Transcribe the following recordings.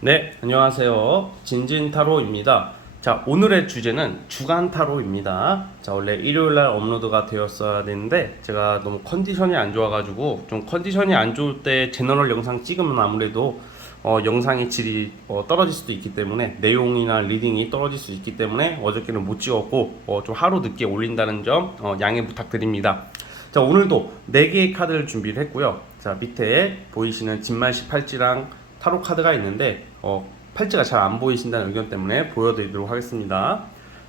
네, 안녕하세요. 진진타로입니다. 자, 오늘의 주제는 주간타로입니다. 자, 원래 일요일날 업로드가 되었어야 되는데 제가 너무 컨디션이 안 좋아가지고 좀 컨디션이 안 좋을 때 제너럴 영상 찍으면 아무래도 영상의 질이 떨어질 수도 있기 때문에 내용이나 리딩이 떨어질 수 있기 때문에 어저께는 못 찍었고 좀 하루 늦게 올린다는 점 양해 부탁드립니다. 자, 오늘도 4개의 카드를 준비를 했고요. 자, 밑에 보이시는 진말시 팔찌랑 타로 카드가 있는데 팔찌가 잘 안 보이신다는 의견 때문에 보여드리도록 하겠습니다.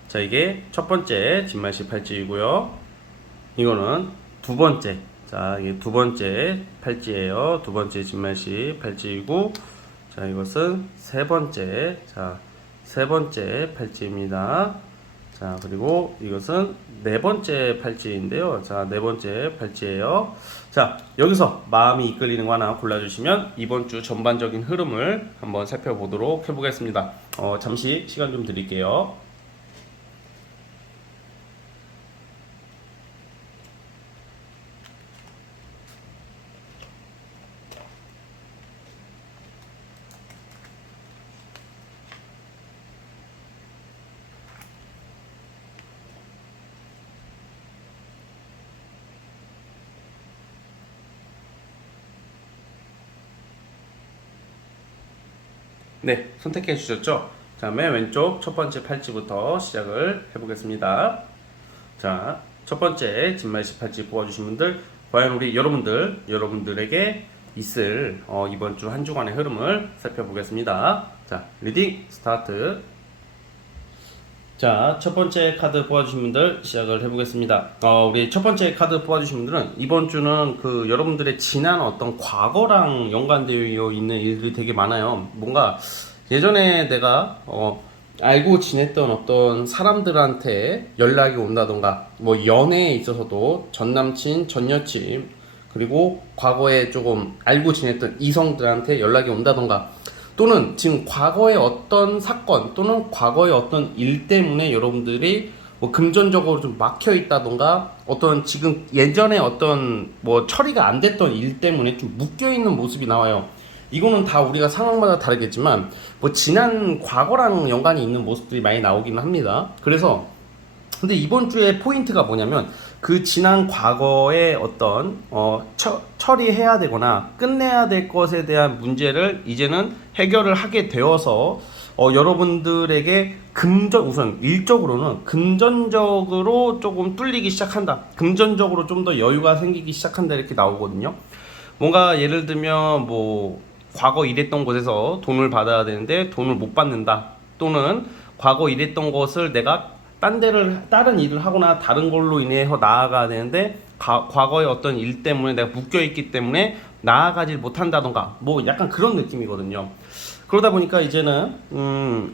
자, 이게 첫 번째 진말시 팔찌이고요. 이거는 두 번째, 자, 이게 두 번째 팔찌예요. 두 번째 진말시 팔찌이고, 자, 이것은 세 번째, 자, 세 번째 팔찌입니다. 자, 그리고 이것은 네 번째 팔찌인데요. 자, 네 번째 팔찌예요. 자, 여기서 마음이 이끌리는 거 하나 골라주시면 이번 주 전반적인 흐름을 한번 살펴보도록 해보겠습니다. 잠시 시간 좀 드릴게요. 네, 선택해 주셨죠? 자, 맨 왼쪽 첫 번째 팔찌부터 시작을 해보겠습니다. 자, 첫 번째 진말시 팔찌 뽑아주신 분들, 과연 우리 여러분들에게 있을 이번 주 한 주간의 흐름을 살펴보겠습니다. 자, 리딩 스타트. 자, 첫 번째 카드 뽑아주신 분들 시작을 해보겠습니다. 우리 첫 번째 카드 뽑아주신 분들은 이번 주는 그 여러분들의 지난 어떤 과거랑 연관되어 있는 일들이 되게 많아요. 뭔가 예전에 내가 알고 지냈던 어떤 사람들한테 연락이 온다던가, 뭐 연애에 있어서도 전 남친, 전 여친, 그리고 과거에 조금 알고 지냈던 이성들한테 연락이 온다던가, 또는 지금 과거의 어떤 사건 또는 과거의 어떤 일 때문에 여러분들이 뭐 금전적으로 좀 막혀 있다던가, 어떤 지금 예전에 어떤 뭐 처리가 안 됐던 일 때문에 좀 묶여 있는 모습이 나와요. 이거는 다 우리가 상황마다 다르겠지만 뭐 지난 과거랑 연관이 있는 모습들이 많이 나오기는 합니다. 그래서 근데 이번 주에 포인트가 뭐냐면, 그 지난 과거의 어떤 처리해야 되거나 끝내야 될 것에 대한 문제를 이제는 해결을 하게 되어서 여러분들에게 우선 일적으로는 금전적으로 조금 뚫리기 시작한다, 금전적으로 좀 더 여유가 생기기 시작한다, 이렇게 나오거든요. 뭔가 예를 들면 뭐 과거 일했던 곳에서 돈을 받아야 되는데 돈을 못 받는다, 또는 과거 일했던 것을 내가 다른 일을 하거나 다른 걸로 인해서 나아가야 되는데 과거의 어떤 일 때문에 내가 묶여 있기 때문에 나아가질 못한다던가, 뭐 약간 그런 느낌이거든요. 그러다 보니까 이제는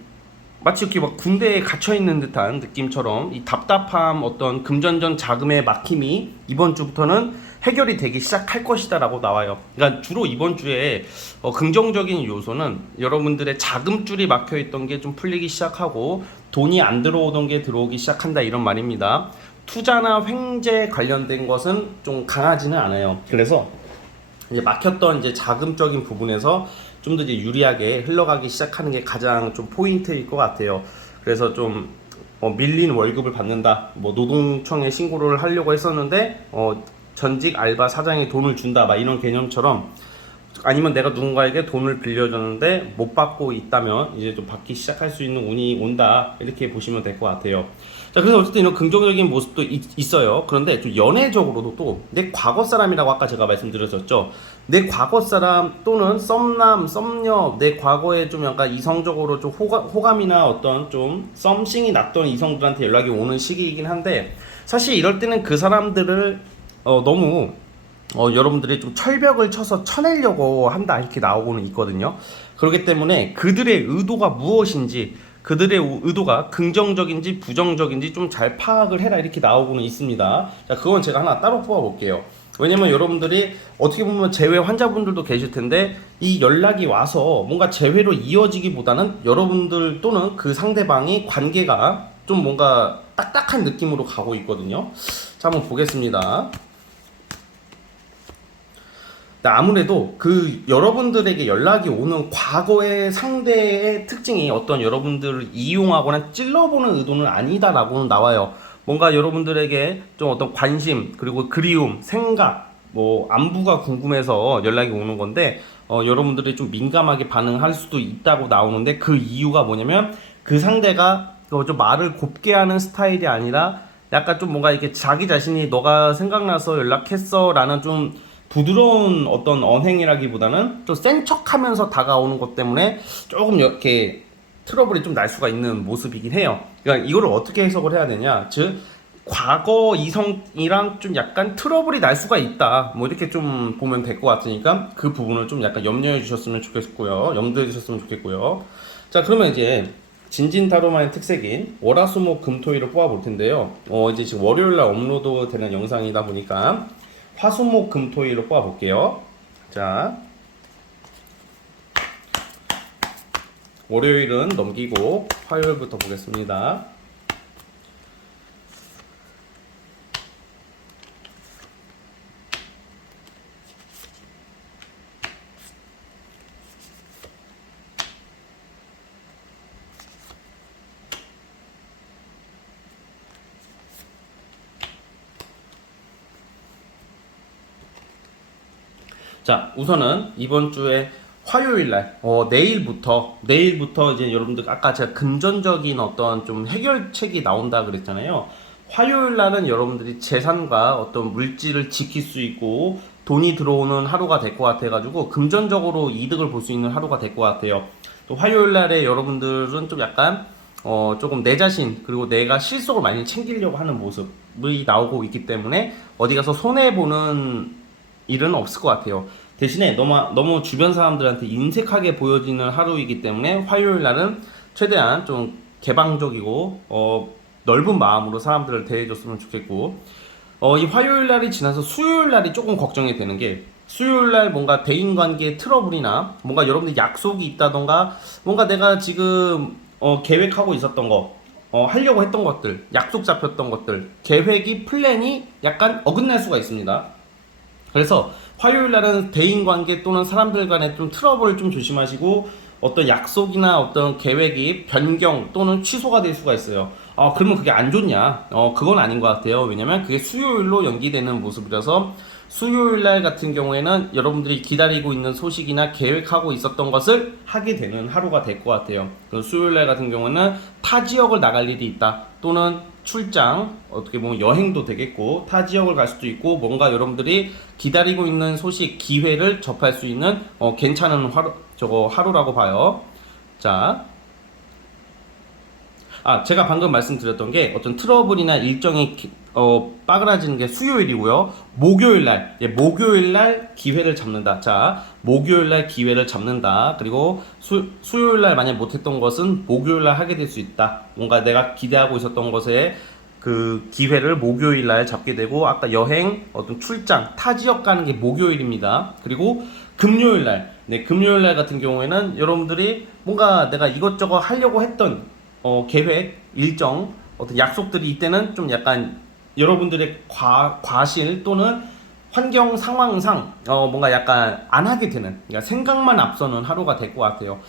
마치 이렇게 막 군대에 갇혀 있는 듯한 느낌처럼 이 답답함, 어떤 금전전 자금의 막힘이 이번 주부터는 해결이 되기 시작할 것이다라고 나와요. 그러니까 주로 이번 주에 긍정적인 요소는 여러분들의 자금줄이 막혀 있던 게 좀 풀리기 시작하고 돈이 안 들어오던 게 들어오기 시작한다, 이런 말입니다. 투자나 횡재 관련된 것은 좀 강하지는 않아요. 그래서 이제 막혔던 이제 자금적인 부분에서 좀 더 이제 유리하게 흘러가기 시작하는 게 가장 좀 포인트일 것 같아요. 그래서 좀 밀린 월급을 받는다, 뭐 노동청에 신고를 하려고 했었는데 전직 알바 사장이 돈을 준다, 막 이런 개념처럼, 아니면 내가 누군가에게 돈을 빌려줬는데 못 받고 있다면 이제 좀 받기 시작할 수 있는 운이 온다, 이렇게 보시면 될 것 같아요. 자, 그래서 어쨌든 이런 긍정적인 모습도 있어요. 그런데 좀 연애적으로도 또 내 과거 사람이라고 아까 제가 말씀드렸었죠. 내 과거 사람 또는 썸남, 썸녀, 내 과거에 좀 약간 이성적으로 좀 호감이나 어떤 좀 썸씽이 났던 이성들한테 연락이 오는 시기이긴 한데, 사실 이럴 때는 그 사람들을 너무 여러분들이 좀 철벽을 쳐서 쳐내려고 한다, 이렇게 나오고는 있거든요. 그렇기 때문에 그들의 의도가 무엇인지, 그들의 의도가 긍정적인지 부정적인지 좀 잘 파악을 해라, 이렇게 나오고는 있습니다. 자, 그건 제가 하나 따로 뽑아 볼게요. 왜냐면 여러분들이 어떻게 보면 재회 환자분들도 계실 텐데, 이 연락이 와서 뭔가 재회로 이어지기보다는 여러분들 또는 그 상대방이 관계가 좀 뭔가 딱딱한 느낌으로 가고 있거든요. 자, 한번 보겠습니다. 아무래도 그 여러분들에게 연락이 오는 과거의 상대의 특징이 어떤 여러분들을 이용하거나 찔러보는 의도는 아니다라고는 나와요. 뭔가 여러분들에게 좀 어떤 관심, 그리고 그리움, 생각, 뭐 안부가 궁금해서 연락이 오는 건데, 여러분들이 좀 민감하게 반응할 수도 있다고 나오는데, 그 이유가 뭐냐면 그 상대가 좀 말을 곱게 하는 스타일이 아니라 약간 좀 뭔가 이렇게 자기 자신이 너가 생각나서 연락했어 라는 좀 부드러운 어떤 언행이라기보다는 좀 센 척하면서 다가오는 것 때문에 조금 이렇게 트러블이 좀 날 수가 있는 모습이긴 해요. 그러니까 이거를 어떻게 해석을 해야 되냐, 즉 과거 이성이랑 좀 약간 트러블이 날 수가 있다, 뭐 이렇게 좀 보면 될 것 같으니까 그 부분을 좀 약간 염려해 주셨으면 좋겠고요, 염두해 주셨으면 좋겠고요. 자, 그러면 이제 진진타로만의 특색인 월화수목금토일을 뽑아볼 텐데요. 이제 지금 월요일날 업로드 되는 영상이다 보니까 화수목금토일로 뽑아볼게요. 자, 월요일은 넘기고 화요일부터 보겠습니다. 자, 우선은 이번 주에 화요일 날, 내일부터 이제 여러분들 아까 제가 금전적인 어떤 좀 해결책이 나온다 그랬잖아요. 화요일 날은 여러분들이 재산과 어떤 물질을 지킬 수 있고 돈이 들어오는 하루가 될 것 같아가지고 금전적으로 이득을 볼 수 있는 하루가 될 것 같아요. 또 화요일 날에 여러분들은 좀 약간 조금 내 자신, 그리고 내가 실속을 많이 챙기려고 하는 모습이 나오고 있기 때문에 어디 가서 손해보는 일은 없을 것 같아요. 대신에 너무 주변 사람들한테 인색하게 보여지는 하루이기 때문에 화요일 날은 최대한 좀 개방적이고 넓은 마음으로 사람들을 대해줬으면 좋겠고, 이 화요일 날이 지나서 수요일 날이 조금 걱정이 되는 게, 수요일 날 뭔가 대인관계 트러블이나 뭔가 여러분들 약속이 있다던가 뭔가 내가 지금 계획하고 있었던 거, 하려고 했던 것들, 약속 잡혔던 것들, 계획이 플랜이 약간 어긋날 수가 있습니다. 그래서 화요일 날은 대인관계 또는 사람들 간의 좀 트러블을 좀 조심하시고, 어떤 약속이나 어떤 계획이 변경 또는 취소가 될 수가 있어요. 그러면 그게 안 좋냐? 그건 아닌 것 같아요. 왜냐면 그게 수요일로 연기되는 모습이라서, 수요일 날 같은 경우에는 여러분들이 기다리고 있는 소식이나 계획하고 있었던 것을 하게 되는 하루가 될 것 같아요. 수요일 날 같은 경우는 타 지역을 나갈 일이 있다, 또는 출장, 어떻게 보면 여행도 되겠고 타 지역을 갈 수도 있고, 뭔가 여러분들이 기다리고 있는 소식, 기회를 접할 수 있는 괜찮은 하루라고 봐요. 자, 제가 방금 말씀드렸던 게 어떤 트러블이나 일정이 빠그라지는 게 수요일이고요. 목요일 날 기회를 잡는다. 자, 목요일 날 기회를 잡는다. 그리고 수요일 날 만약 못했던 것은 목요일 날 하게 될 수 있다. 뭔가 내가 기대하고 있었던 것에 그 기회를 목요일 날 잡게 되고, 아까 여행, 어떤 출장, 타 지역 가는 게 목요일입니다. 그리고 금요일 날, 금요일 날 같은 경우에는 여러분들이 뭔가 내가 이것저것 하려고 했던 계획, 일정, 어떤 약속들이 이때는 좀 약간 여러분들의 과실 또는 환경 상황상 뭔가 약간 안 하게 되는, 그러니까 생각만 앞서는 하루가 될 것 같아요.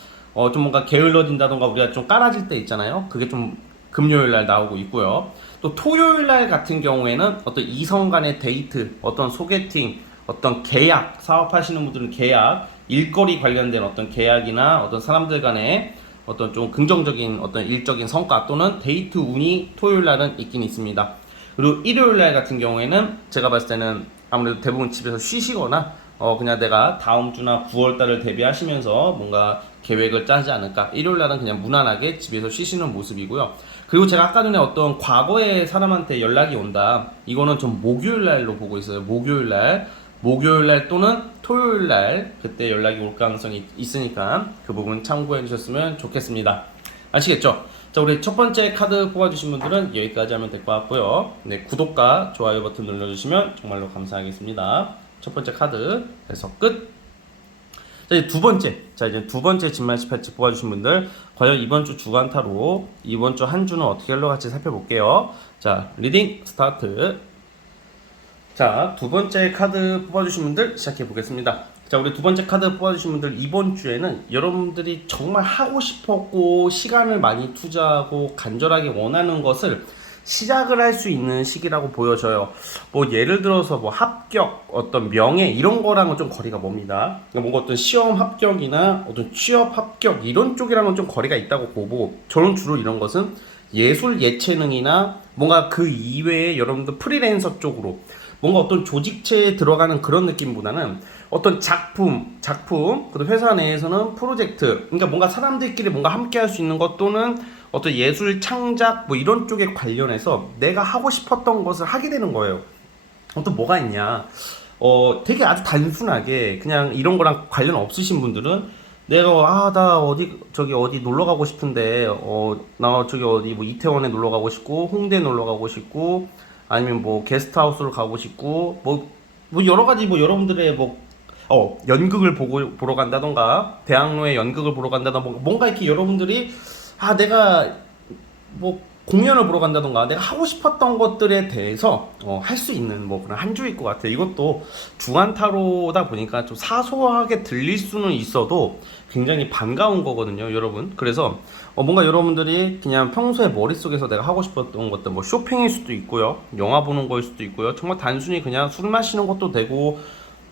좀 뭔가 게을러진다던가 우리가 좀 깔아질 때 있잖아요. 그게 좀 금요일 날 나오고 있고요. 또 토요일 날 같은 경우에는 어떤 이성 간의 데이트, 어떤 소개팅, 어떤 계약, 사업하시는 분들은 계약, 일거리 관련된 어떤 계약이나 어떤 사람들 간의 어떤 좀 긍정적인 어떤 일적인 성과 또는 데이트 운이 토요일 날은 있긴 있습니다. 그리고 일요일 날 같은 경우에는 제가 봤을 때는 아무래도 대부분 집에서 쉬시거나 그냥 내가 다음 주나 9월 달을 대비하시면서 뭔가 계획을 짜지 않을까. 일요일 날은 그냥 무난하게 집에서 쉬시는 모습이고요. 그리고 제가 아까 전에 어떤 과거의 사람한테 연락이 온다, 이거는 좀 목요일 날로 보고 있어요. 목요일 날 또는 토요일 날 그때 연락이 올 가능성이 있으니까 그 부분 참고해 주셨으면 좋겠습니다. 아시겠죠? 자, 우리 첫 번째 카드 뽑아주신 분들은 여기까지 하면 될 것 같고요. 구독과 좋아요 버튼 눌러주시면 정말로 감사하겠습니다. 첫 번째 카드 해석 끝. 자, 이제 두 번째 진말시 팔찌 뽑아주신 분들, 과연 이번 주 주간타로 이번 주 한 주는 어떻게 흘러갈지 살펴볼게요. 자, 리딩 스타트. 자, 두 번째 카드 뽑아주신 분들 시작해 보겠습니다. 자, 우리 두 번째 카드 뽑아주신 분들, 이번 주에는 여러분들이 정말 하고 싶었고 시간을 많이 투자하고 간절하게 원하는 것을 시작을 할 수 있는 시기라고 보여져요. 뭐 예를 들어서 뭐 합격, 어떤 명예 이런 거랑은 좀 거리가 멉니다. 그러니까 뭔가 어떤 시험 합격이나 어떤 취업 합격 이런 쪽이랑은 좀 거리가 있다고 보고, 저는 주로 이런 것은 예술 예체능이나 뭔가 그 이외에 여러분들 프리랜서 쪽으로 뭔가 어떤 조직체에 들어가는 그런 느낌보다는 어떤 작품, 그리고 회사 내에서는 프로젝트, 그러니까 뭔가 사람들끼리 뭔가 함께 할 수 있는 것, 또는 어떤 예술 창작 뭐 이런 쪽에 관련해서 내가 하고 싶었던 것을 하게 되는 거예요. 또 뭐가 있냐? 되게 아주 단순하게 그냥 이런 거랑 관련 없으신 분들은 내가 나 어디 저기 어디 놀러 가고 싶은데 나 저기 어디 뭐 이태원에 놀러 가고 싶고 홍대 놀러 가고 싶고 아니면 뭐 게스트하우스를 가고 싶고 뭐 여러 가지 뭐 여러분들의 뭐 연극을 보러 간다던가 대학로에 연극을 보러 간다던가 뭔가 이렇게 여러분들이 내가 뭐 공연을 보러 간다던가 내가 하고 싶었던 것들에 대해서 할 수 있는 뭐 그런 한 주일 것 같아요. 이것도 주간 타로다 보니까 좀 사소하게 들릴 수는 있어도 굉장히 반가운 거거든요, 여러분. 그래서 뭔가 여러분들이 그냥 평소에 머릿속에서 내가 하고 싶었던 것들, 뭐 쇼핑일 수도 있고요, 영화 보는 거일 수도 있고요, 정말 단순히 그냥 술 마시는 것도 되고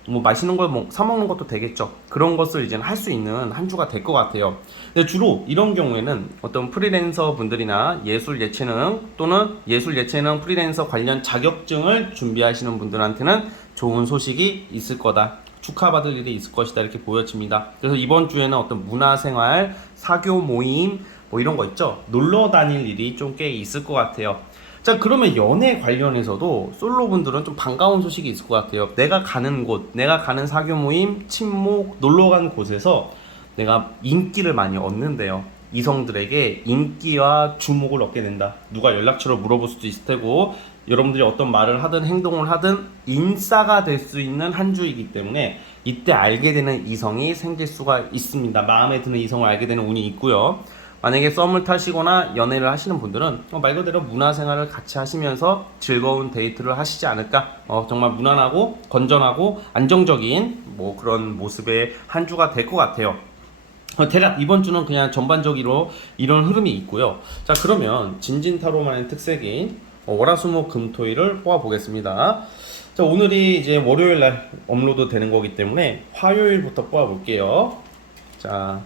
뭐 맛있는 걸 사 먹는 것도 되겠죠. 그런 것을 이제는 할 수 있는 한 주가 될 것 같아요. 근데 주로 이런 경우에는 어떤 프리랜서 분들이나 예술 예체능 또는 예술 예체능 프리랜서 관련 자격증을 준비하시는 분들한테는 좋은 소식이 있을 거다, 축하받을 일이 있을 것이다, 이렇게 보여집니다. 그래서 이번 주에는 어떤 문화생활, 사교 모임 뭐 이런 거 있죠, 놀러 다닐 일이 좀 꽤 있을 것 같아요. 자, 그러면 연애 관련해서도 솔로분들은 좀 반가운 소식이 있을 것 같아요. 내가 가는 곳, 내가 가는 사교 모임, 친목, 놀러 간 곳에서 내가 인기를 많이 얻는데요. 이성들에게 인기와 주목을 얻게 된다. 누가 연락처를 물어볼 수도 있을 테고, 여러분들이 어떤 말을 하든 행동을 하든 인싸가 될 수 있는 한 주이기 때문에 이때 알게 되는 이성이 생길 수가 있습니다. 마음에 드는 이성을 알게 되는 운이 있고요. 만약에 썸을 타시거나 연애를 하시는 분들은 말 그대로 문화생활을 같이 하시면서 즐거운 데이트를 하시지 않을까. 정말 무난하고 건전하고 안정적인 뭐 그런 모습의 한 주가 될 것 같아요. 대략 이번 주는 그냥 전반적으로 이런 흐름이 있고요. 자, 그러면 진진타로만의 특색인 월화수목금토일을 뽑아 보겠습니다. 자, 오늘이 이제 월요일 날 업로드 되는 거기 때문에 화요일부터 뽑아 볼게요. 자,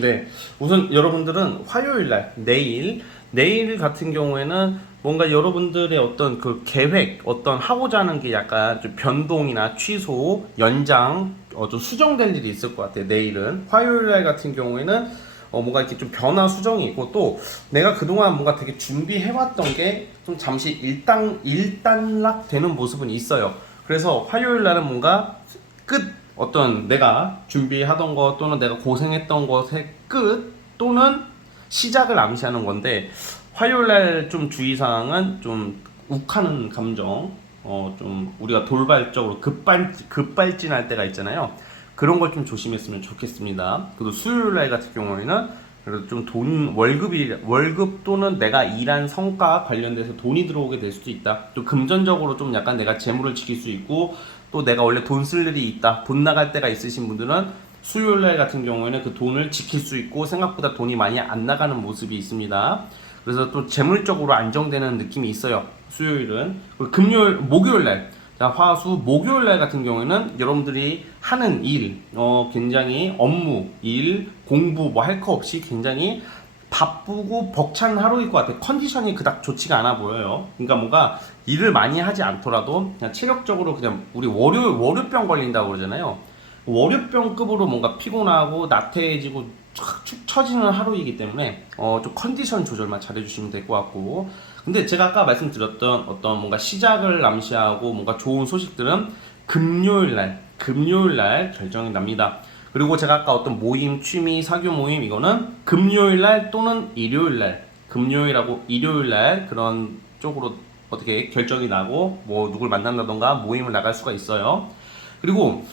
네, 우선 여러분들은 화요일 날, 내일 같은 경우에는 뭔가 여러분들의 어떤 그 계획, 어떤 하고자 하는 게 약간 좀 변동이나 취소, 연장, 좀 수정될 일이 있을 것 같아요. 내일은. 화요일 날 같은 경우에는 뭔가 이렇게 좀 변화 수정이 있고, 또 내가 그동안 뭔가 되게 준비해왔던 게 좀 잠시 일단락 되는 모습은 있어요. 그래서 화요일 날은 뭔가 어떤 내가 준비하던 것 또는 내가 고생했던 것의 끝 또는 시작을 암시하는 건데, 화요일날 좀 주의사항은 좀 욱하는 감정, 좀 우리가 돌발적으로 급발진할 때가 있잖아요. 그런 걸 좀 조심했으면 좋겠습니다. 그리고 수요일날 같은 경우에는 그래도 좀 월급 또는 내가 일한 성과 관련돼서 돈이 들어오게 될 수도 있다. 또 금전적으로 좀 약간 내가 재물을 지킬 수 있고, 또 내가 원래 돈 쓸 일이 있다, 돈 나갈 때가 있으신 분들은 수요일날 같은 경우에는 그 돈을 지킬 수 있고 생각보다 돈이 많이 안 나가는 모습이 있습니다. 그래서 또 재물적으로 안정되는 느낌이 있어요, 수요일은. 그리고 목요일날, 자, 화수 목요일날 같은 경우에는 여러분들이 하는 일, 굉장히 업무, 일, 공부 뭐 할 거 없이 굉장히 바쁘고 벅찬 하루일 것 같아요. 컨디션이 그닥 좋지가 않아 보여요. 그러니까 뭔가 일을 많이 하지 않더라도 그냥 체력적으로 그냥 우리 월요병 걸린다고 그러잖아요. 월요병급으로 뭔가 피곤하고 나태해지고 축 처지는 하루이기 때문에 좀 컨디션 조절만 잘해주시면 될 것 같고, 근데 제가 아까 말씀드렸던 어떤 뭔가 시작을 암시하고 뭔가 좋은 소식들은 금요일날 결정이 납니다. 그리고 제가 아까 어떤 모임, 취미, 사교 모임 이거는 금요일 날 또는 일요일 날, 금요일하고 일요일 날 그런 쪽으로 어떻게 결정이 나고 뭐 누굴 만난다던가 모임을 나갈 수가 있어요. 그리고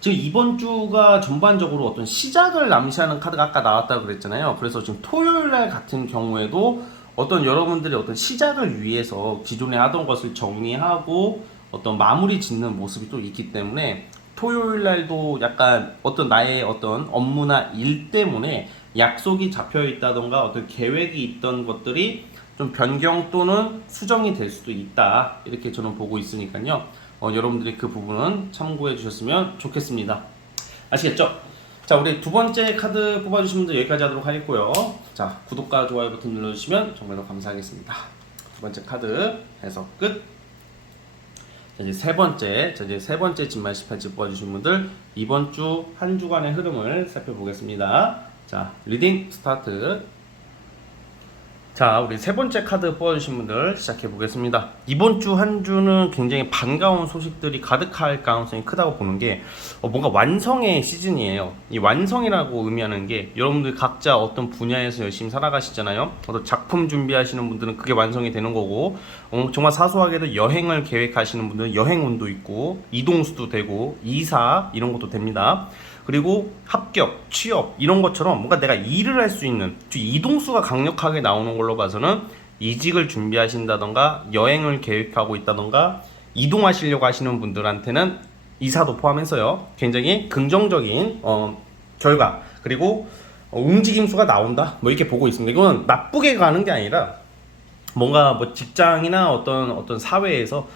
지금 이번 주가 전반적으로 어떤 시작을 암시하는 카드가 아까 나왔다고 그랬잖아요. 그래서 지금 토요일 날 같은 경우에도 어떤 여러분들이 어떤 시작을 위해서 기존에 하던 것을 정리하고 어떤 마무리 짓는 모습이 또 있기 때문에 토요일 날도 약간 어떤 나의 어떤 업무나 일 때문에 약속이 잡혀 있다던가 어떤 계획이 있던 것들이 좀 변경 또는 수정이 될 수도 있다. 이렇게 저는 보고 있으니까요. 여러분들이 그 부분은 참고해 주셨으면 좋겠습니다. 아시겠죠? 자, 우리 두 번째 카드 뽑아주신 분들 여기까지 하도록 하겠고요. 자, 구독과 좋아요 버튼 눌러주시면 정말 더 감사하겠습니다. 두 번째 카드 해석 끝. 자, 이제 세 번째 진말 18지 뽑아주신 분들 이번 주 한 주간의 흐름을 살펴보겠습니다. 자, 리딩 스타트. 자, 우리 세 번째 카드 뽑아주신 분들 시작해 보겠습니다. 이번 주 한 주는 굉장히 반가운 소식들이 가득할 가능성이 크다고 보는 게 뭔가 완성의 시즌이에요. 이 완성이라고 의미하는 게 여러분들 각자 어떤 분야에서 열심히 살아가시잖아요. 어떤 작품 준비하시는 분들은 그게 완성이 되는 거고, 정말 사소하게도 여행을 계획하시는 분들은 여행운도 있고, 이동수도 되고, 이사 이런 것도 됩니다. 그리고 합격, 취업 이런 것처럼 뭔가 내가 일을 할 수 있는 이동수가 강력하게 나오는 걸로 봐서는 이직을 준비하신다던가 여행을 계획하고 있다던가 이동하시려고 하시는 분들한테는 이사도 포함해서요 굉장히 긍정적인 결과 그리고 움직임수가 나온다 뭐 이렇게 보고 있습니다. 이건 나쁘게 가는 게 아니라 뭔가 뭐 직장이나 어떤 사회에서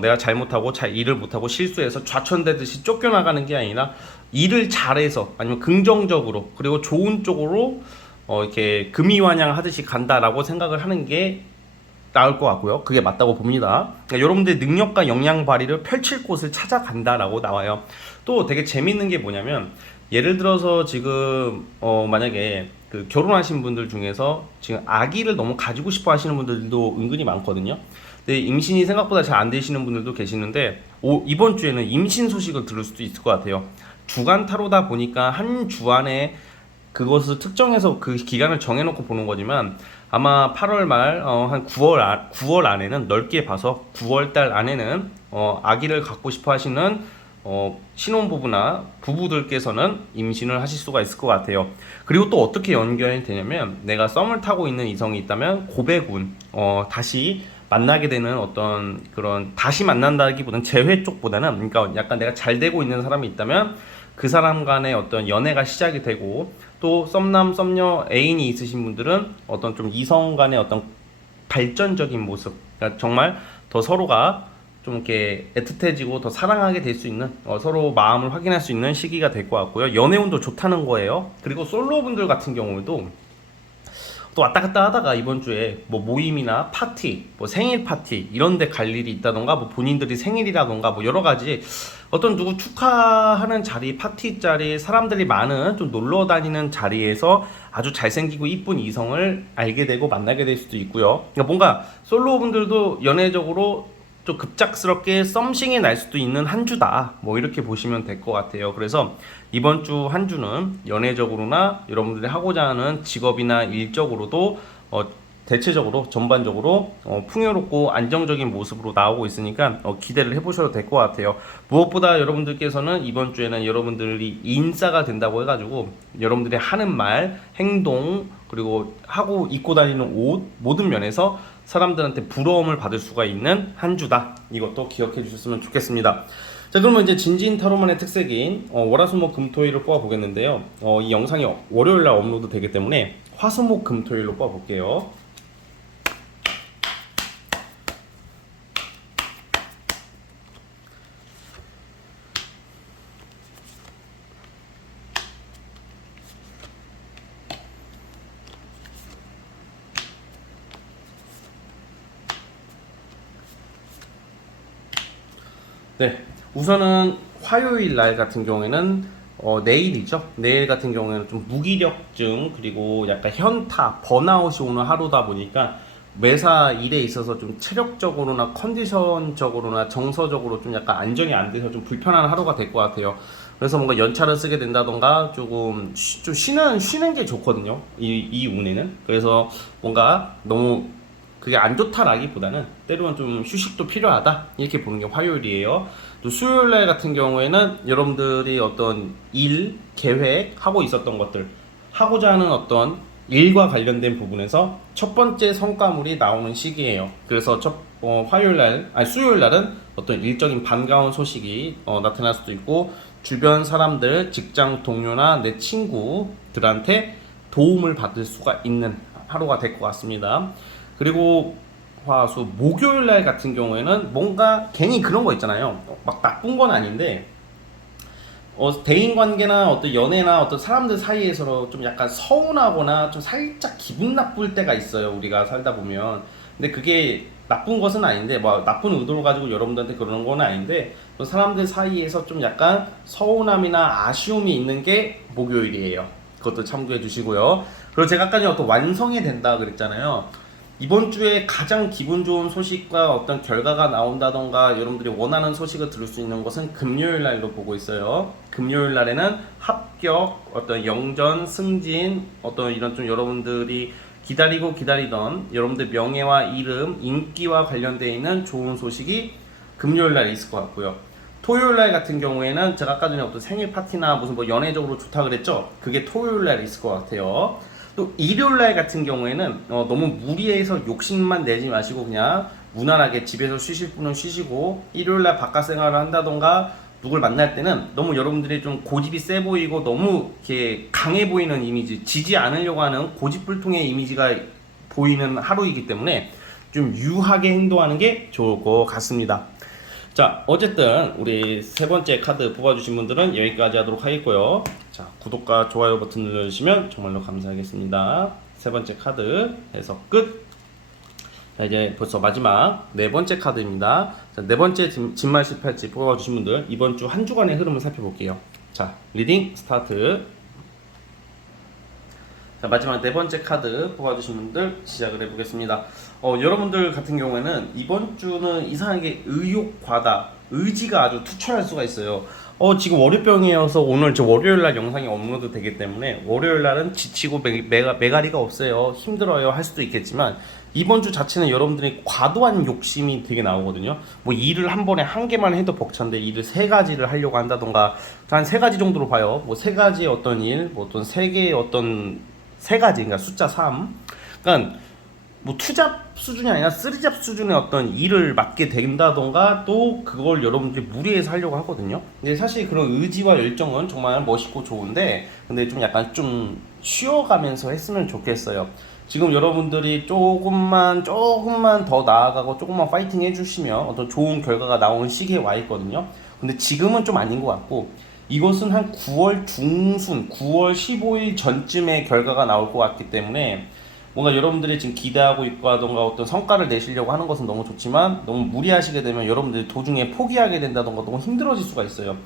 내가 잘못하고 일을 못하고 실수해서 좌천되듯이 쫓겨나가는 게 아니라 일을 잘해서 아니면 긍정적으로 그리고 좋은 쪽으로 이렇게 금이환영하듯이 간다라고 생각을 하는 게 나을 것 같고요. 그게 맞다고 봅니다. 그러니까 여러분들의 능력과 역량 발휘를 펼칠 곳을 찾아간다라고 나와요. 또 되게 재밌는 게 뭐냐면 예를 들어서 지금 만약에 그 결혼하신 분들 중에서 지금 아기를 너무 가지고 싶어 하시는 분들도 은근히 많거든요. 근데 임신이 생각보다 잘 안 되시는 분들도 계시는데 이번 주에는 임신 소식을 들을 수도 있을 것 같아요. 주간 타로다 보니까 한 주 안에 그것을 특정해서 그 기간을 정해놓고 보는 거지만 아마 8월 말 한 9월 안에는 넓게 봐서 9월 달 안에는 아기를 갖고 싶어 하시는 신혼부부나 부부들께서는 임신을 하실 수가 있을 것 같아요. 그리고 또 어떻게 연결이 되냐면 내가 썸을 타고 있는 이성이 있다면 고백운 다시 만나게 되는 어떤 그런 다시 만난다기보다는 재회 쪽보다는 그러니까 약간 내가 잘 되고 있는 사람이 있다면 그 사람 간의 어떤 연애가 시작이 되고 또 썸남 썸녀 애인이 있으신 분들은 어떤 좀 이성 간의 어떤 발전적인 모습 그러니까 정말 더 서로가 좀 이렇게 애틋해지고 더 사랑하게 될 수 있는 서로 마음을 확인할 수 있는 시기가 될 것 같고요. 연애운도 좋다는 거예요. 그리고 솔로분들 같은 경우에도 또 왔다 갔다 하다가 이번 주에 뭐 모임이나 파티, 뭐 생일 파티 이런 데 갈 일이 있다던가 뭐 본인들이 생일이라던가 뭐 여러 가지 어떤 누구 축하하는 자리, 파티 자리, 사람들이 많은 좀 놀러 다니는 자리에서 아주 잘생기고 이쁜 이성을 알게 되고 만나게 될 수도 있고요. 그러니까 뭔가 솔로분들도 연애적으로 좀 급작스럽게 썸씽이 날 수도 있는 한 주다 뭐 이렇게 보시면 될 것 같아요. 그래서 이번 주 한 주는 연애적으로나 여러분들이 하고자 하는 직업이나 일적으로도 대체적으로 전반적으로 풍요롭고 안정적인 모습으로 나오고 있으니까 기대를 해보셔도 될 것 같아요. 무엇보다 여러분들께서는 이번 주에는 여러분들이 인싸가 된다고 해가지고 여러분들이 하는 말, 행동 그리고 하고 입고 다니는 옷 모든 면에서 사람들한테 부러움을 받을 수가 있는 한 주다. 이것도 기억해 주셨으면 좋겠습니다. 자, 그러면 이제 진진 타로만의 특색인 월화수목금토일을 뽑아 보겠는데요. 이 영상이 월요일 날 업로드 되기 때문에 화수목금토일로 뽑아 볼게요. 네, 우선은 화요일 날 같은 경우에는 내일이죠. 내일 같은 경우에는 좀 무기력증 그리고 약간 현타, 번아웃이 오는 하루다 보니까 매사 일에 있어서 좀 체력적으로나 컨디션적으로나 정서적으로 좀 약간 안정이 안 돼서 좀 불편한 하루가 될 것 같아요. 그래서 뭔가 연차를 쓰게 된다던가 조금 좀 쉬는 게 좋거든요. 이 운에는. 그래서 뭔가 너무 그게 안 좋다라기보다는 때로는 좀 휴식도 필요하다 이렇게 보는 게 화요일이에요. 또 수요일 날 같은 경우에는 여러분들이 어떤 일 계획 하고 있었던 것들 하고자 하는 어떤 일과 관련된 부분에서 첫 번째 성과물이 나오는 시기예요. 그래서 화요일 날 아니 수요일 날은 어떤 일적인 반가운 소식이 나타날 수도 있고, 주변 사람들, 직장 동료나 내 친구들한테 도움을 받을 수가 있는 하루가 될 것 같습니다. 그리고 화수 목요일 날 같은 경우에는 뭔가 괜히 그런 거 있잖아요. 막 나쁜 건 아닌데 대인 관계나 어떤 연애나 어떤 사람들 사이에서 좀 약간 서운하거나 좀 살짝 기분 나쁠 때가 있어요. 우리가 살다 보면. 근데 그게 나쁜 것은 아닌데 뭐 나쁜 의도를 가지고 여러분들한테 그러는 건 아닌데, 또 사람들 사이에서 좀 약간 서운함이나 아쉬움이 있는 게 목요일이에요. 그것도 참고해 주시고요. 그리고 제가 아까 전에 어떤 완성이 된다 그랬잖아요. 이번 주에 가장 기분 좋은 소식과 어떤 결과가 나온다던가 여러분들이 원하는 소식을 들을 수 있는 것은 금요일 날로 보고 있어요. 금요일 날에는 합격, 어떤 영전, 승진, 어떤 이런 좀 여러분들이 기다리고 기다리던 여러분들 명예와 이름, 인기와 관련되어 있는 좋은 소식이 금요일 날 있을 것 같고요. 토요일 날 같은 경우에는 제가 아까 전에 어떤 생일 파티나 무슨 뭐 연애적으로 좋다 그랬죠? 그게 토요일 날 있을 것 같아요. 또 일요일날 같은 경우에는 너무 무리해서 욕심만 내지 마시고 그냥 무난하게 집에서 쉬실 분은 쉬시고, 일요일날 바깥 생활을 한다던가 누굴 만날 때는 너무 여러분들이 좀 고집이 세 보이고 너무 이렇게 강해 보이는 이미지, 지지 않으려고 하는 고집불통의 이미지가 보이는 하루이기 때문에 좀 유하게 행동하는 게 좋을 것 같습니다. 자, 어쨌든 우리 세 번째 카드 뽑아주신 분들은 여기까지 하도록 하겠고요. 자, 구독과 좋아요 버튼 눌러주시면 정말로 감사하겠습니다. 세 번째 카드 해석 끝. 자, 이제 벌써 마지막 네 번째 카드입니다. 자, 네 번째 진말시 팔찌 뽑아주신 분들 이번 주 한 주간의 흐름을 살펴볼게요. 자, 리딩 스타트. 자, 마지막 네 번째 카드 뽑아주신 분들 시작을 해보겠습니다. 여러분들 같은 경우에는 이번 주는 이상하게 의욕 과다, 의지가 아주 투철할 수가 있어요. 지금 월요병이어서 오늘 저 월요일날 영상이 업로드 되기 때문에 월요일날은 지치고 메가리가 없어요, 힘들어요 할 수도 있겠지만, 이번 주 자체는 여러분들이 과도한 욕심이 되게 나오거든요. 뭐 일을 한 번에 한 개만 해도 벅찬데 일을 세 가지를 하려고 한다던가, 한 세 가지 정도로 봐요. 뭐 세 가지의 어떤 일, 뭐 어떤 세 개의 어떤 세 가지, 그러니까 숫자 3. 그러니까 뭐 투잡 수준이 아니라 쓰리잡 수준의 어떤 일을 맡게 된다던가, 또 그걸 여러분들이 무리해서 하려고 하거든요. 근데 사실 그런 의지와 열정은 정말 멋있고 좋은데, 근데 좀 약간 좀 쉬어가면서 했으면 좋겠어요. 지금 여러분들이 조금만 더 나아가고 조금만 파이팅 해주시면 어떤 좋은 결과가 나오는 시기에 와 있거든요. 근데 지금은 좀 아닌 것 같고, 이것은 한 9월 중순, 9월 15일 전쯤에 결과가 나올 것 같기 때문에, 뭔가 여러분들이 지금 기대하고 있고 하던가 어떤 성과를 내시려고 하는 것은 너무 좋지만, 너무 무리하시게 되면 여러분들이 도중에 포기하게 된다던가 너무 힘들어질 수가 있어요.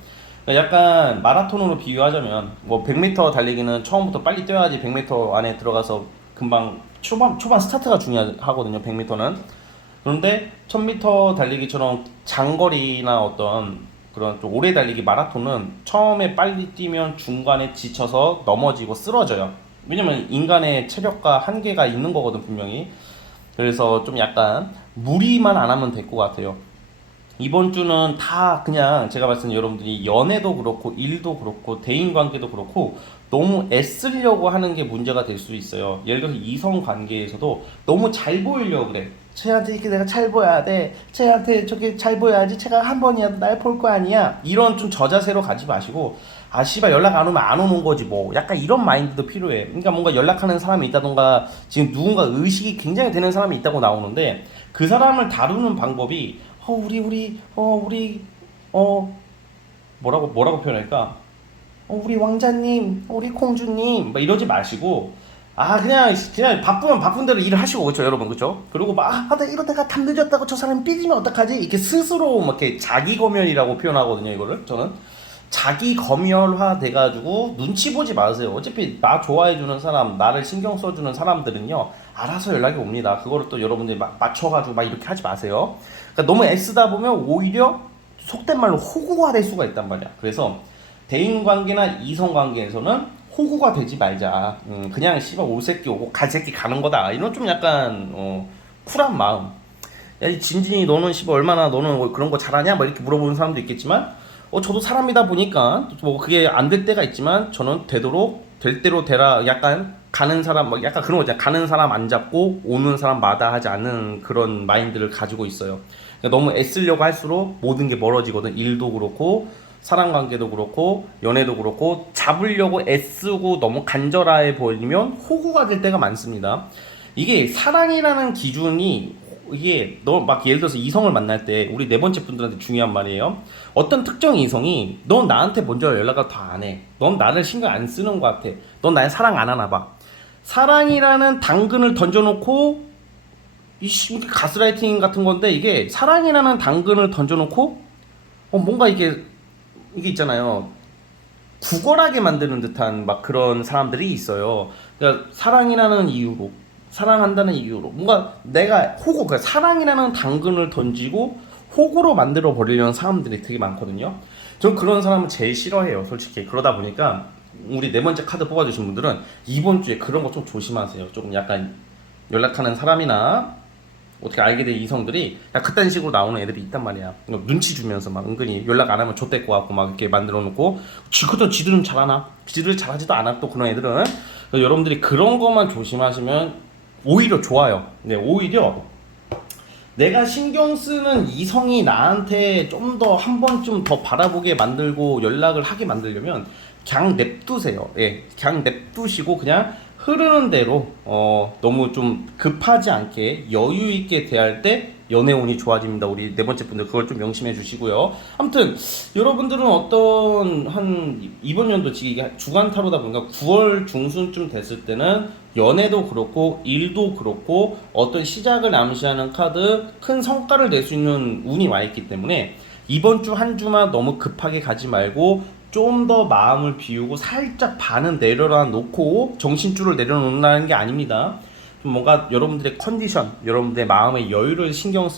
그러니까 약간 마라톤으로 비유하자면, 뭐 100m 달리기는 처음부터 빨리 뛰어야지 100m 안에 들어가서 금방 초반 스타트가 중요하거든요, 100m는. 그런데 1000m 달리기처럼 장거리나 어떤 그런 좀 오래 달리기 마라톤은 처음에 빨리 뛰면 중간에 지쳐서 넘어지고 쓰러져요. 왜냐면 인간의 체력과 한계가 있는 거거든, 분명히. 그래서 좀 약간 무리만 안 하면 될 것 같아요. 이번 주는 다 그냥 제가 말씀드린, 여러분들이 연애도 그렇고 일도 그렇고 대인관계도 그렇고 너무 애쓰려고 하는 게 문제가 될 수 있어요. 예를 들어서 이성 관계에서도 너무 잘 보이려고 그래. 쟤한테 이렇게 내가 잘 보여야 돼, 쟤한테 저렇게 잘 보여야지, 쟤가 한 번이라도 날 볼 거 아니야, 이런 좀 저자세로 가지 마시고, 아 씨발 연락 안 오면 안 오는 거지 뭐, 약간 이런 마인드도 필요해. 그러니까 뭔가 연락하는 사람이 있다던가 지금 누군가 의식이 굉장히 되는 사람이 있다고 나오는데, 그 사람을 다루는 방법이 뭐라고 표현할까? 우리 왕자님, 우리 공주님, 막 이러지 마시고, 그냥 바쁘면 바쁜 대로 일을 하시고, 그렇죠, 여러분, 그렇죠? 그리고 막, 나 이러다가 담 늦었다고 저 사람이 삐지면 어떡하지? 이렇게 스스로 막 이렇게 자기 검열이라고 표현하거든요, 이거를 저는. 자기 검열화 돼가지고 눈치 보지 마세요. 어차피 나 좋아해주는 사람, 나를 신경 써주는 사람들은요, 알아서 연락이 옵니다. 그거를 또 여러분들이 막 맞춰가지고 막 이렇게 하지 마세요. 그러니까 너무 애쓰다 보면 오히려 속된 말로 호구가 될 수가 있단 말이야. 그래서 대인관계나 이성관계에서는 호구가 되지 말자. 그냥 씨발 올 새끼 오고 갈 새끼 가는 거다. 이런 좀 약간 쿨한 마음. 야, 이 진진이 너는 씨발 얼마나 너는 뭐 그런 거 잘하냐? 뭐 이렇게 물어보는 사람도 있겠지만, 저도 사람이다 보니까 뭐 그게 안 될 때가 있지만 저는 되도록 될 대로 되라. 약간 가는 사람 뭐 약간 그런 거잖아. 가는 사람 안 잡고 오는 사람 마다하지 않는 그런 마인드를 가지고 있어요. 그러니까 너무 애쓰려고 할수록 모든 게 멀어지거든. 일도 그렇고 사람 관계도 그렇고 연애도 그렇고 잡으려고 애쓰고 너무 간절해 보이면 호구가 될 때가 많습니다. 이게 사랑이라는 기준이 이게 너 막 예를 들어서 이성을 만날 때 우리 네 번째 분들한테 중요한 말이에요. 어떤 특정 이성이 넌 나한테 먼저 연락을 더 안 해. 넌 나를 신경 안 쓰는 것 같아. 넌 나를 사랑 안 하나 봐. 사랑이라는 당근을 던져놓고 가스라이팅 같은 건데 이게 사랑이라는 당근을 던져놓고 뭔가 이게 있잖아요. 구걸하게 만드는 듯한 막 그런 사람들이 있어요. 그러니까 사랑이라는 이유로 사랑한다는 이유로 뭔가 내가 호구 그러니까 사랑이라는 당근을 던지고 호구로 만들어 버리려는 사람들이 되게 많거든요. 전 그런 사람은 제일 싫어해요, 솔직히. 그러다 보니까 우리 네 번째 카드 뽑아주신 분들은 이번 주에 그런 거 좀 조심하세요. 조금 약간 연락하는 사람이나 어떻게 알게 된 이성들이 그딴 식으로 나오는 애들이 있단 말이야. 눈치 주면서 막 은근히 연락 안 하면 좆될 것 같고 막 이렇게 만들어 놓고 지들은 잘하나? 지들 잘하지도 않아 또 그런 애들은. 그래서 여러분들이 그런 것만 조심하시면 오히려 좋아요. 네, 오히려 내가 신경 쓰는 이성이 나한테 좀 더 한 번쯤 더 바라보게 만들고 연락을 하게 만들려면 그냥 냅두세요. 예, 그냥 냅두시고 그냥 흐르는 대로 너무 좀 급하지 않게 여유 있게 대할 때 연애운이 좋아집니다. 우리 네 번째 분들 그걸 좀 명심해 주시고요. 아무튼 여러분들은 어떤 한 이번 연도 지금 이게 주간 타로다 보니까 9월 중순쯤 됐을 때는 연애도 그렇고 일도 그렇고 어떤 시작을 암시하는 카드 큰 성과를 낼 수 있는 운이 와 있기 때문에 이번 주 한 주만 너무 급하게 가지 말고 좀 더 마음을 비우고 살짝 반은 내려놔 놓고 정신줄을 내려놓는다는 게 아닙니다. 좀 뭔가 여러분들의 컨디션, 여러분들의 마음의 여유를 신경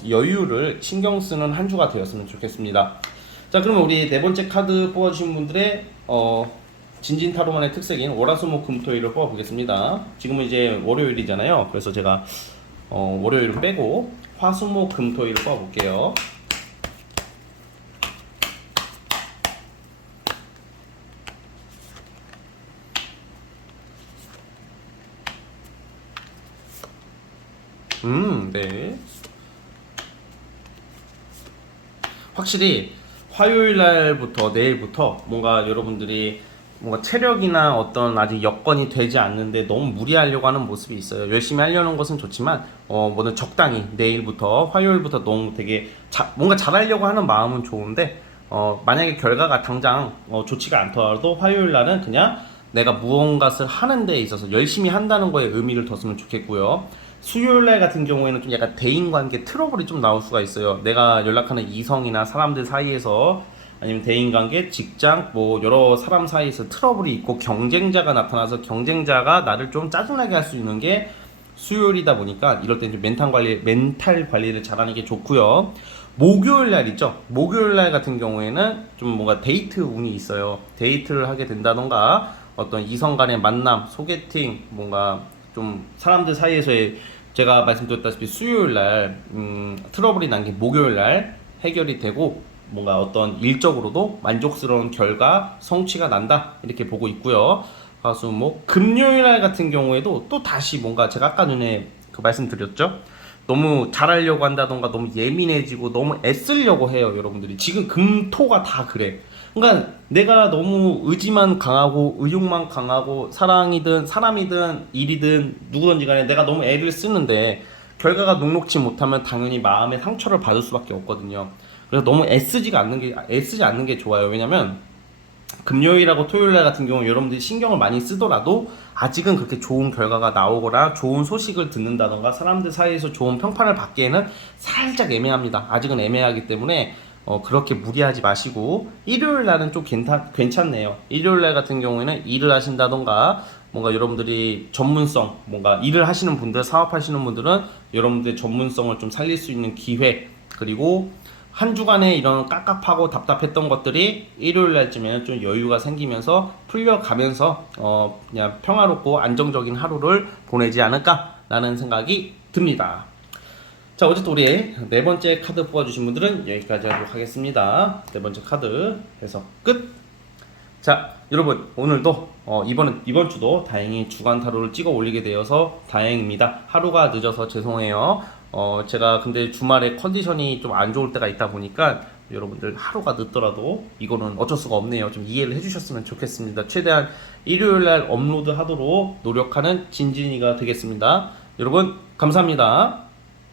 쓰는 한 주가 되었으면 좋겠습니다. 자, 그러면 우리 네 번째 카드 뽑아주신 분들의 진진 타로만의 특색인 월화수목금토일을 뽑아보겠습니다. 지금은 이제 월요일이잖아요. 그래서 제가 월요일은 빼고 화수목금토일을 뽑아볼게요. 네. 확실히 화요일 날부터 내일부터 뭔가 여러분들이 뭔가 체력이나 어떤 아직 여건이 되지 않는데 너무 무리하려고 하는 모습이 있어요. 열심히 하려는 것은 좋지만 뭐든 적당히 내일부터 화요일부터 너무 되게 뭔가 잘하려고 하는 마음은 좋은데 만약에 결과가 당장 좋지가 않더라도 화요일 날은 그냥 내가 무언가를 하는 데 있어서 열심히 한다는 거에 의미를 뒀으면 좋겠고요. 수요일날 같은 경우에는 좀 약간 대인관계 트러블이 좀 나올 수가 있어요. 내가 연락하는 이성이나 사람들 사이에서 아니면 대인관계, 직장, 뭐 여러 사람 사이에서 트러블이 있고 경쟁자가 나타나서 경쟁자가 나를 좀 짜증나게 할 수 있는 게 수요일이다 보니까 이럴 때는 좀 멘탈 관리를 잘하는 게 좋고요. 목요일 날 있죠. 목요일 날 같은 경우에는 좀 뭔가 데이트 운이 있어요. 데이트를 하게 된다던가 어떤 이성 간의 만남, 소개팅, 뭔가 좀 사람들 사이에서의 제가 말씀드렸다시피 수요일 날 트러블이 난 게 목요일 날 해결이 되고 뭔가 어떤 일적으로도 만족스러운 결과 성취가 난다 이렇게 보고 있고요. 화수목 금요일 날 같은 경우에도 또 다시 뭔가 제가 아까 전에 그 말씀드렸죠. 너무 잘하려고 한다던가 너무 예민해지고 너무 애쓰려고 해요. 여러분들이 지금 금토가 다 그래. 그러니까 내가 너무 의지만 강하고 의욕만 강하고 사랑이든 사람이든 일이든 누구든지 간에 내가 너무 애를 쓰는데 결과가 녹록지 못하면 당연히 마음의 상처를 받을 수밖에 없거든요. 그래서 너무 애쓰지 않는 게 좋아요. 왜냐면 금요일하고 토요일날 같은 경우 여러분들이 신경을 많이 쓰더라도 아직은 그렇게 좋은 결과가 나오거나 좋은 소식을 듣는다던가 사람들 사이에서 좋은 평판을 받기에는 살짝 애매합니다. 아직은 애매하기 때문에 그렇게 무리하지 마시고 일요일 날은 좀 괜찮네요. 일요일 날 같은 경우에는 일을 하신다던가 뭔가 여러분들이 전문성 뭔가 일을 하시는 분들 사업하시는 분들은 여러분들의 전문성을 좀 살릴 수 있는 기회 그리고 한 주간에 이런 깝깝하고 답답했던 것들이 일요일 날쯤에는 좀 여유가 생기면서 풀려가면서 그냥 평화롭고 안정적인 하루를 보내지 않을까라는 생각이 듭니다. 자, 어쨌든 우리 네 번째 카드 뽑아주신 분들은 여기까지 하도록 하겠습니다. 네 번째 카드 해서 끝. 자, 여러분 오늘도 이번 주도 다행히 주간 타로를 찍어 올리게 되어서 다행입니다. 하루가 늦어서 죄송해요. 제가 근데 주말에 컨디션이 좀 안 좋을 때가 있다 보니까 여러분들 하루가 늦더라도 이거는 어쩔 수가 없네요. 좀 이해를 해주셨으면 좋겠습니다. 최대한 일요일 날 업로드 하도록 노력하는 진진이가 되겠습니다. 여러분 감사합니다.